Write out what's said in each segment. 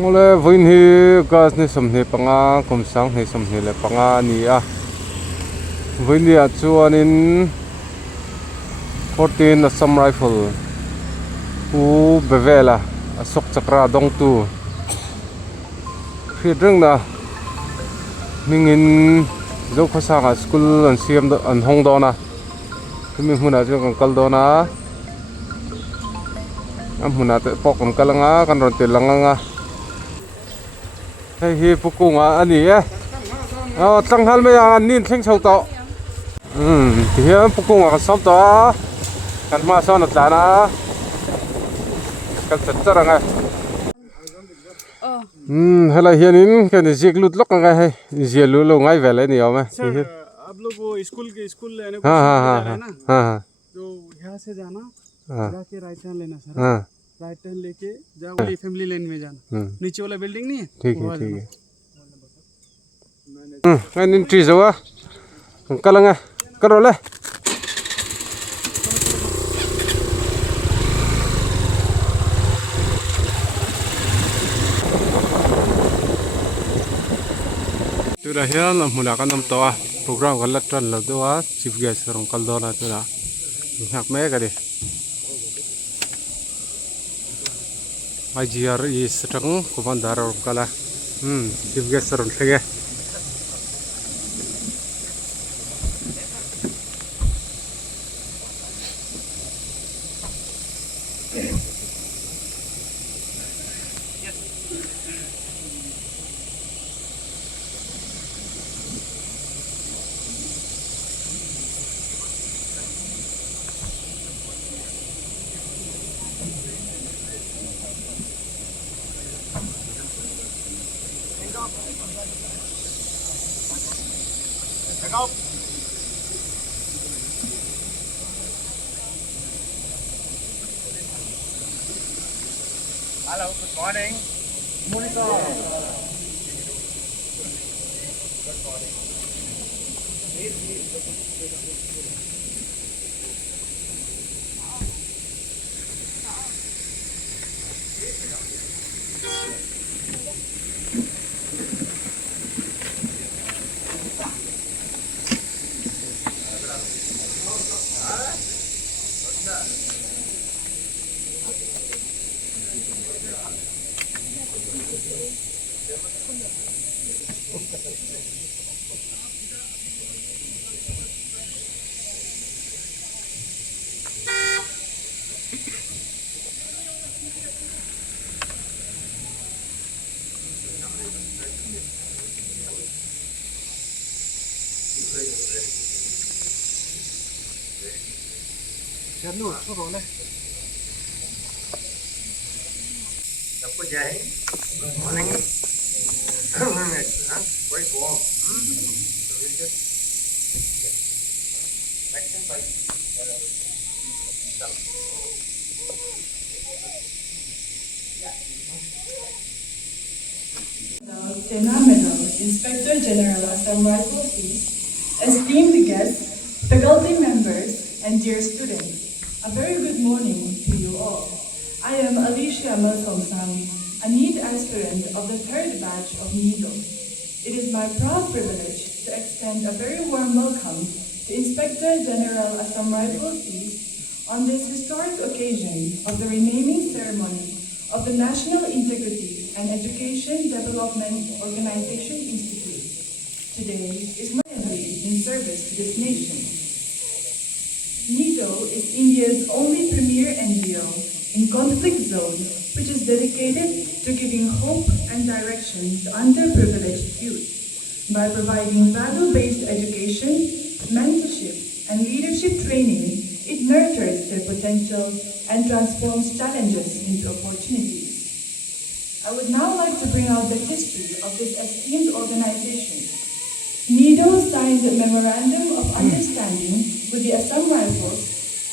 ngole voin hi gas ni somni panga komsang ni somni le panga ni a voin ni chuanin 14 Assam rifle Bevela Ashok Chakra dong tu khi rừng na mingin zo khasa ga school an siam an hong do na mi huna jo kan kal do na am huna te pok kan kalanga kan ron te langanga hei hi pukunga ani e tlanghal me yang nin theng chho to ti hian pukunga ka som to kan ma so na tlana kan charanga hello hianin kan jik lut lok nga hai jelu lo ngai vele ni awma sir आप लोग वो school लेने को जा रहे हैं ना तो यहाँ से जाना जाके राइट टर्न लेना सर राइट टर्न लेके जाओ वाली फैमिली लेन में जाना नीचे वाला बिल्डिंग नहीं है ठीक है nin tri zawa kalanga karole Tuna hian muna kan nam to a program kan la tran lo do a chief guest rong kal do na tuna hak me ka di IGR is tang commander rong kala chief guest rong thege Hello, good morning. Good morning, sir. Good morning. Janur suruh le Good day. Good morning. Very warm. Delicious. Next time, Inspector General Assam Rifles East, esteemed guests, faculty members, and dear students, a very good morning to you all. I am Alicia Malsomsang, a NEET aspirant of the 3rd batch of NEEDO. It is my proud privilege to extend a very warm welcome to Inspector General Assam Rifles East on this historic occasion of the renaming ceremony of the National Integrity and Education Development Organization Institute. Today is mainly in service to this nation. NEEDO is India's only premier NGO in conflict zone which is dedicated to giving hope and direction to underprivileged youth. By providing value-based education, mentorship, and leadership training, it nurtures their potential and transforms challenges into opportunities. I would now like to bring out the history of this esteemed organization. NEEDO signed a Memorandum of Understanding with the Assam Rifles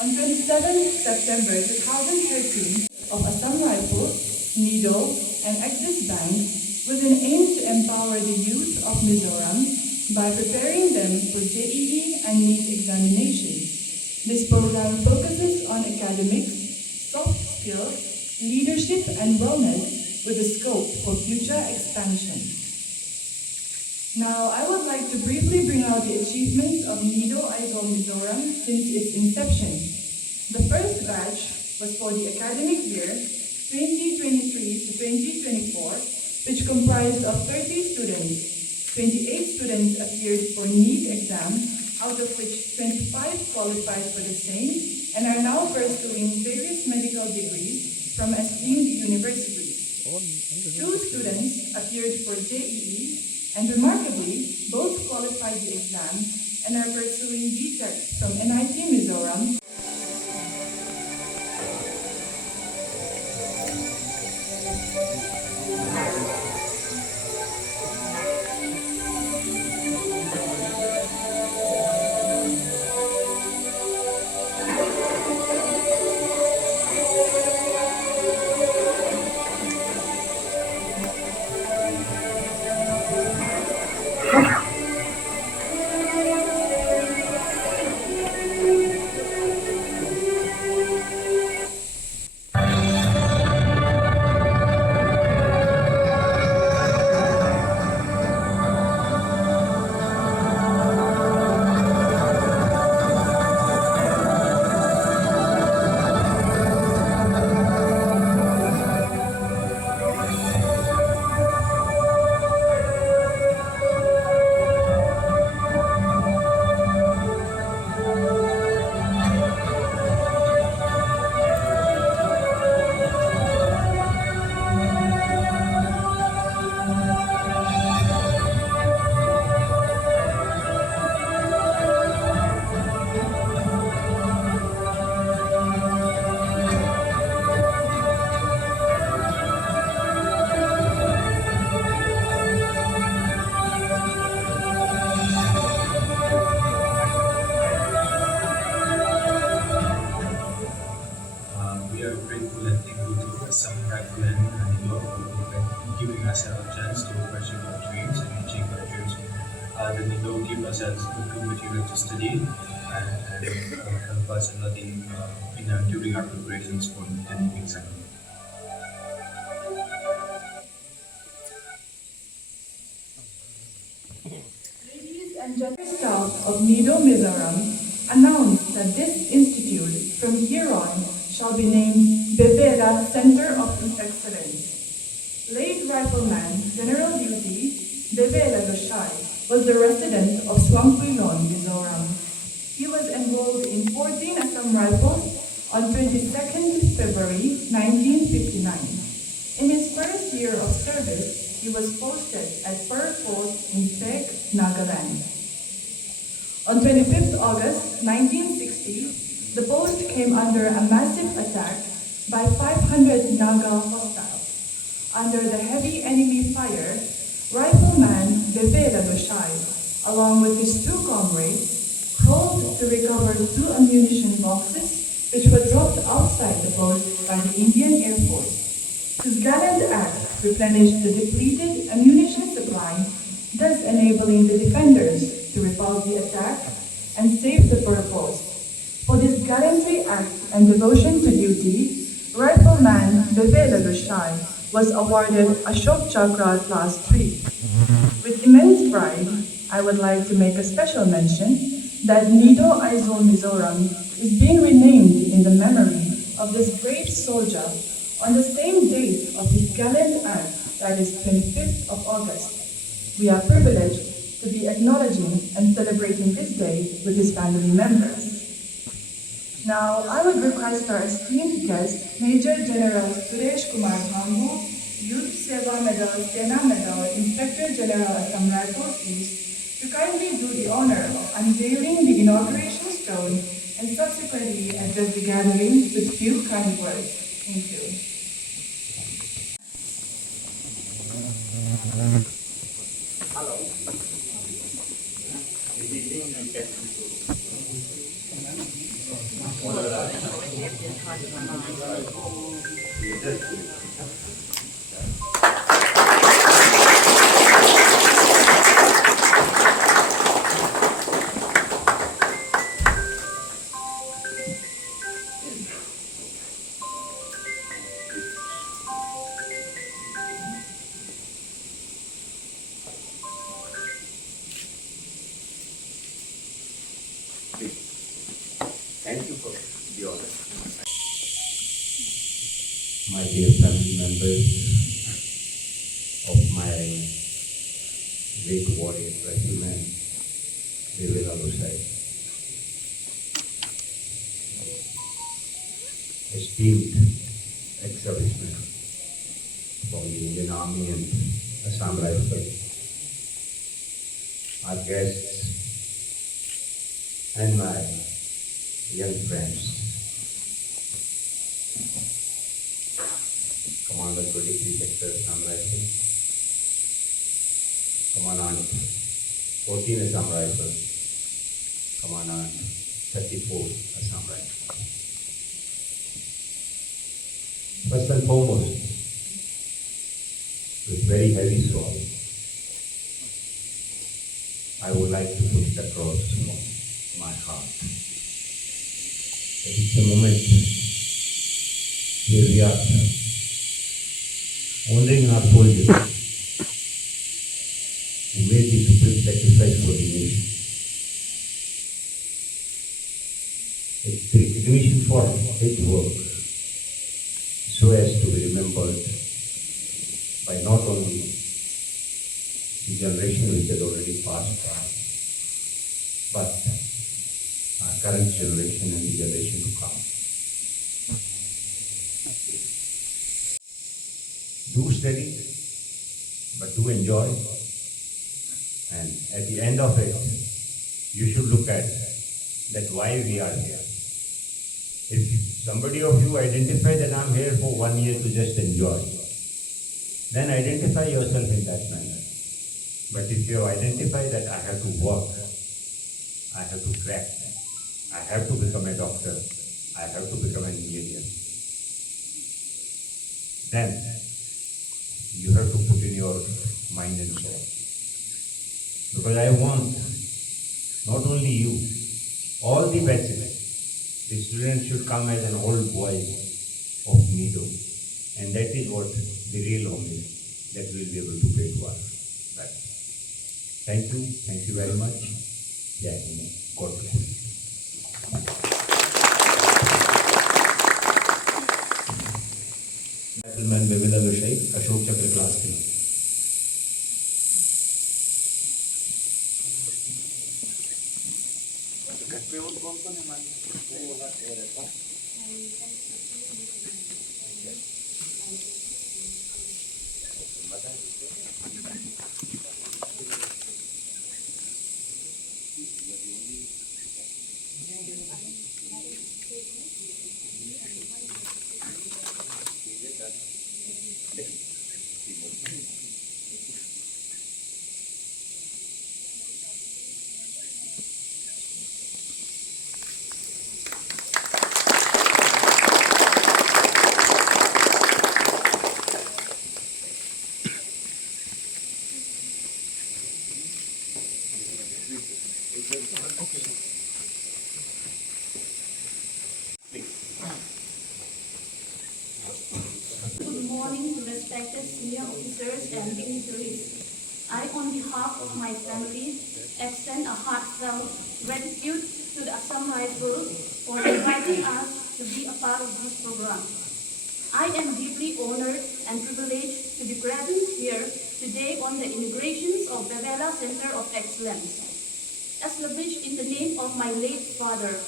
on 27 September 2013 of Assam Rifles, NEEDO, and Axis Bank with an aim to empower the youth of Mizoram by preparing them for JEE and NEET examinations. This program focuses on academics, soft skills, leadership, and wellness with the scope for future expansion. Now, I would like to briefly bring out the achievements of Nido Aizawl Mizoram since its inception. The first batch was for the academic year 2023 to 2024, which comprised of 30 students. 28 students appeared for NEET exam, out of which 25 qualified for the same and are now pursuing various medical degrees from esteemed universities. 2 students appeared for JEE, and remarkably, both qualified the exam and are pursuing BTech from NIT Mizoram. We are grateful and thankful to Assam and Inaugural for giving us a chance to pursue our dreams and achieve our dreams. The Nido give us a good material to study and help us a lot during our preparations for the NEET exam. Ladies and gentlemen, staff of Nido Mizoram announced that this institute from here on shall be named Bevela Center of Excellence. Late Rifleman General Duty Bevela Lushai was the resident of Swangpuilon, Mizoram. He was enrolled in 14 Assam Rifles on 22nd February 1959. In his first year of service, he was posted at Fur Fort in Peg, Nagaland. On 25th August 1960, the post came under a massive attack by 500 Naga hostiles. Under the heavy enemy fire, Rifleman Bevela Lushai, along with his 2 comrades, crawled to recover 2 ammunition boxes which were dropped outside the post by the Indian Air Force. His gallant act replenished the depleted ammunition supply, thus enabling the defenders to repel the attack and save the fur post. For this gallantry act and devotion to duty, Rifleman Bevela Lushai was awarded Ashok Chakra Class 3. With immense pride, I would like to make a special mention that Nido Aizawl Mizoram is being renamed in the memory of this brave soldier on the same date of his gallant act, that is 25th of August. We are privileged to be acknowledging and celebrating this day with his family members. Now, I would request our esteemed guest, Major General Suresh Kumar Bambu, Youth Seva Medal, Sena Medal, Inspector General Assam Rifles East, to kindly do the honor of unveiling the inauguration stone and subsequently address the gathering with few kind words. Thank you. Thank you for the honor. My dear family members of my great warrior, Rfn.Bevela Lushai, esteemed ex-servicemen from the Indian Army and Assam Rifles, our guests, and my young friends. Commander 23 Sector Assam Rifles, Commandant 14 Assam Rifles, Commandant 34 Assam Rifles. First and foremost, with very heavy soul, I would like to put it across from my heart. It's a moment where we are honoring our soldiers who made the supreme sacrifice for the nation. It's the recognition for his work so as to be remembered by not only the generation which has already passed by, but our current generation and the generation to come. Do study, but do enjoy, and at the end of it, you should look at that why we are here. If somebody of you identify that I'm here for 1 year to just enjoy, then identify yourself in that manner. But if you identify that I have to work, I have to crack, I have to become a doctor, I have to become an engineer, then you have to put in your mind and soul. Because I want not only you, all the batches, the students should come as an old boy of Nido, and that is what the real homage that we'll be able to pay to our batches. Thank you very much. Jai Hind, God bless. Rfn.Bevela Lushai, Ashok Chakra class 3. Good morning to respected senior officers and dignitaries. I, on behalf of my family, extend a heartfelt gratitude to the Assam Rifles for inviting us to be a part of this program. I am deeply honored and privileged to be present here today on the inaugurations of Bevela Center of Excellence, established in the name of my late father.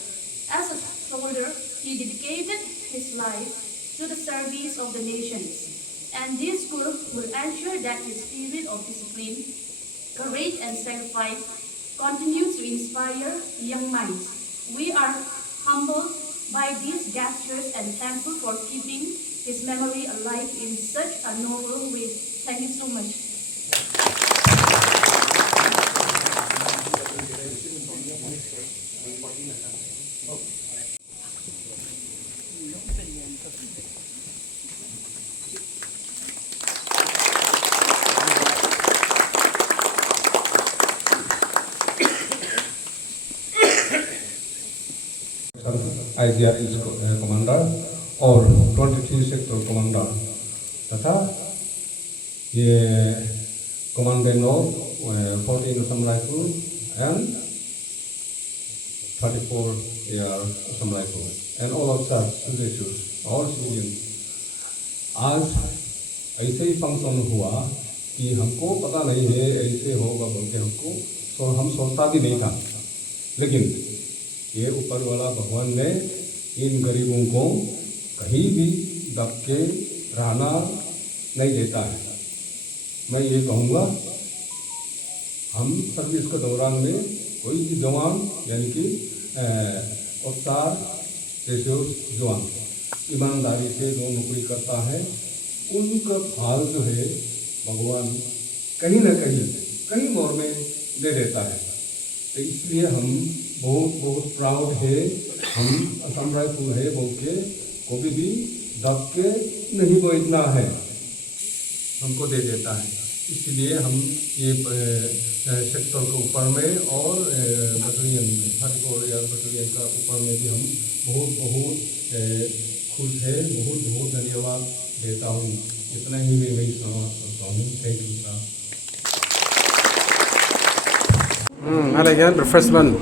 As a soldier, he dedicated his life to the service of the nations, and this school will ensure that his spirit of discipline, courage, and sacrifice continues to inspire young minds. We are humbled by these gestures and thankful for keeping his memory alive in such a noble way. Thank you so much. IGR commander और 23 sector commander तथा ये commandant of 14 Assam Rifle and 34-year Assam rifle, and all of such students, all civilians. आज ऐसे ही function हुआ कि हमको पता नहीं है ऐसे होगा बोल के हमको हम सोचता भी नहीं था, लेकिन ये ऊपर वाला भगवान ने इन गरीबों को कहीं भी दब के रहना नहीं देता है। मैं ये कहूँगा, हम सर्विस के दौरान में कोई भी जवान यानी कि अवतार जैसे जवान ईमानदारी से जो नौकरी करता है, उनका फल जो है भगवान कहीं न कहीं और में दे देता है। तो इसलिए हम बहुत प्राउड है, हम असम राइफल है बोल के कभी भी दब के नहीं बैठना है, हमको दे देता है। इसलिए हम ये सेक्टर के ऊपर में और बटालियन 34 बटालियन का ऊपर में भी हम बहुत खुश है, बहुत धन्यवाद देता हूँ। इतना ही मैं नहीं समाप्त करता हूँ। Thank you sir. And again, refreshment.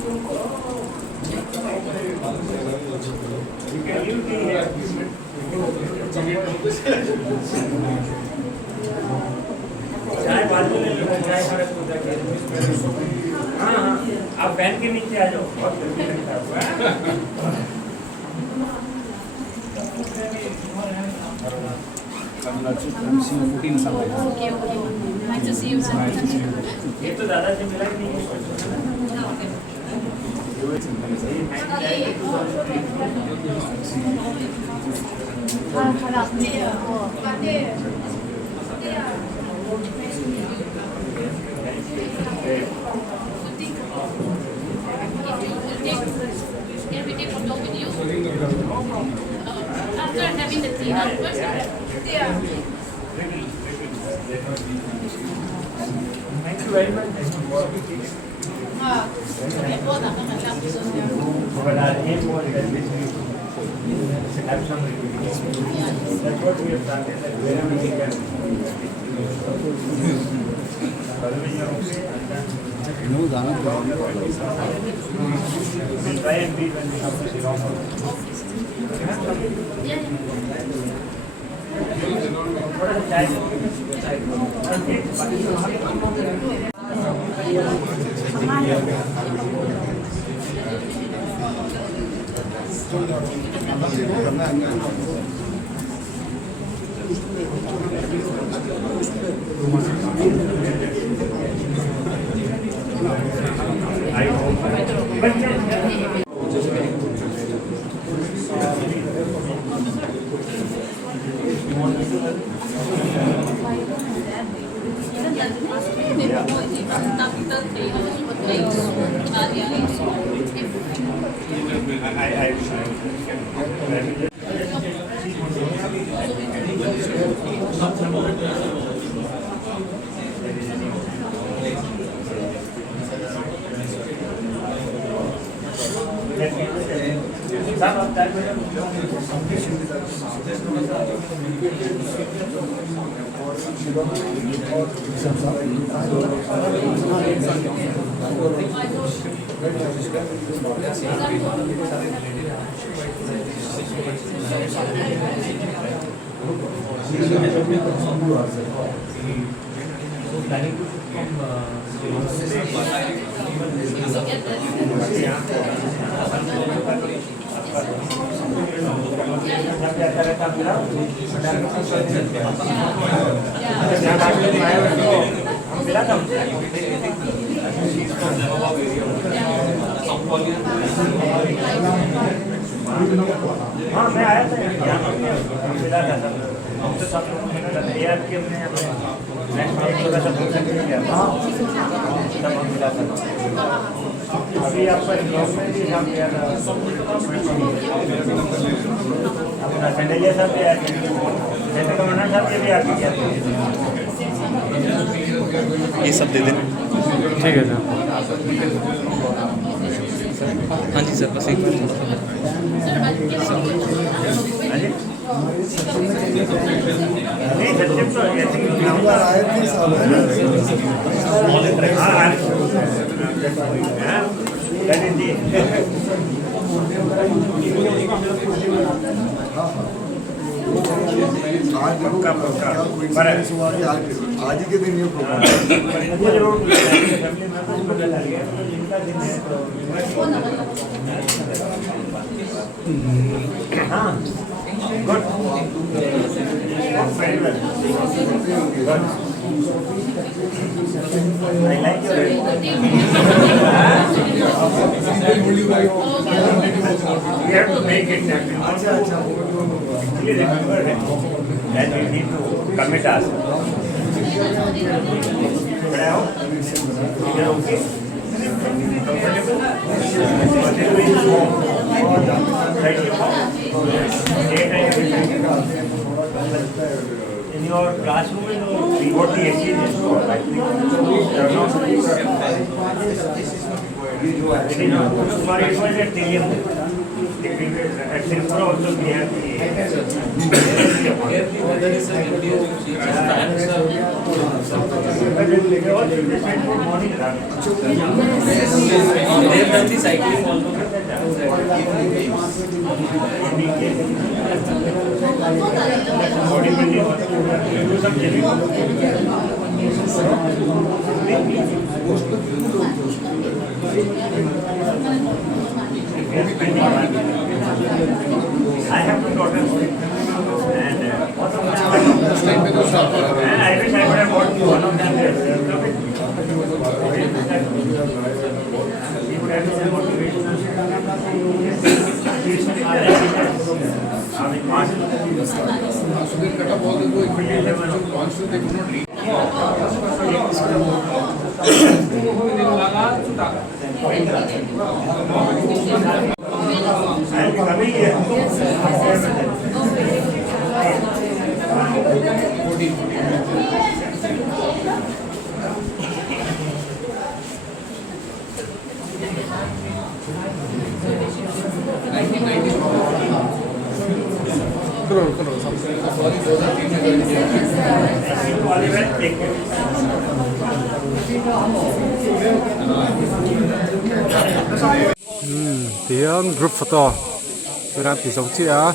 आप फैन के नीचे आ जाओ। Okay. Nice to see you. ये तो दादा से मिला ही नहीं Can we take photo with you? After having the tea, Thank you very much. But our aim was that we have some reviews. That's what we have started, that wherever we can. We'll try and read when we come to Shillong. What is हाँ मैं आया था यहाँ मिला था sir हमसे सब लोगों ने तैयार किए अपने नेक्स्ट में छोटा सा फंक्शन किया था तब हम मिला था अभी आपका ब्लॉग में भी हम किया था अपना चंडेलिया साहब भी आया जैसे कमांडर साहब के भी आके किया ये सब दे दें। ठीक है सर। हाँ जी सर, बस एक बार नहीं सचिव तो ऐसे ही नंबर आए थे सब हाँ दैट इज आज ही के दिन ये programme Very well. I like your we have to make it actually remember that we need to commit ourselves. But I hope you are okay. Comfortable? In your classroom, we got the experience. I think sorry, it was at Tilium. At Singapore also we have the They have done the cycling also. I have two daughters, and I wish I would have got one of them. He would have some motivation. I'll be coming here. Tiếng group photo tôi đang thì sống chị á.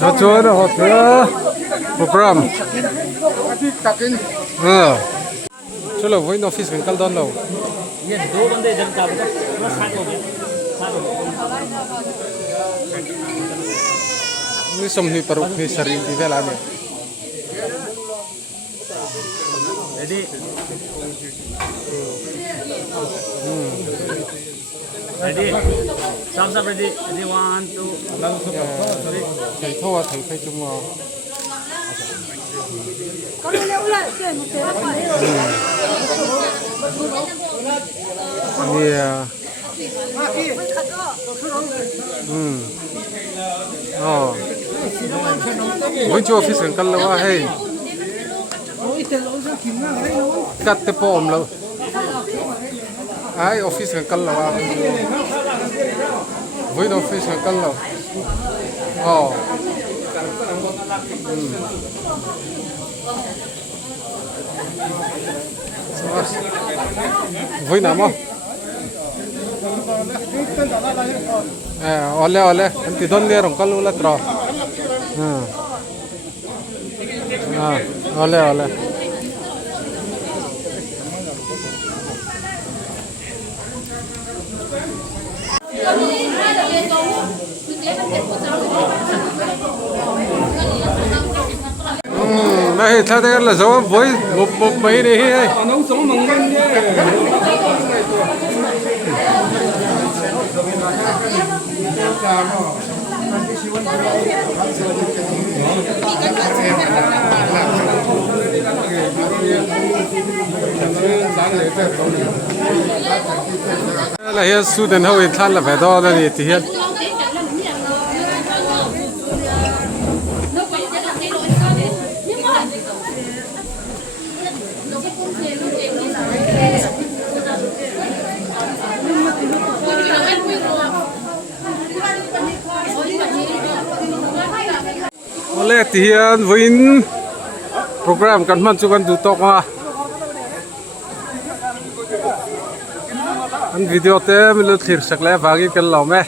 Cho chúa nó hot nữa program चलो वही office में कल डाल लो ये दो बंदे जब जा बता पूरा साथ हो गया ini somni peruk ni sering di dalam ni jadi ready sam ready ready 1 2 thầy thua thầy phải chung vào yeah mỗi chỗ office kan kal lawa hey kat te pom lo ai office kan kal lawa với office kan kal lawa với nào mà ole ole em thì don le rong kalu la tro ole ole này theo đây là dấu với một mấy đấy hay nấu sống mỏng manh nhé là hiện student hậu in than là phải đó là gì thì hiện oleh thì hiện với program kan man chu kan du tok ma an video te mi lo thir sak le wagi kan lo me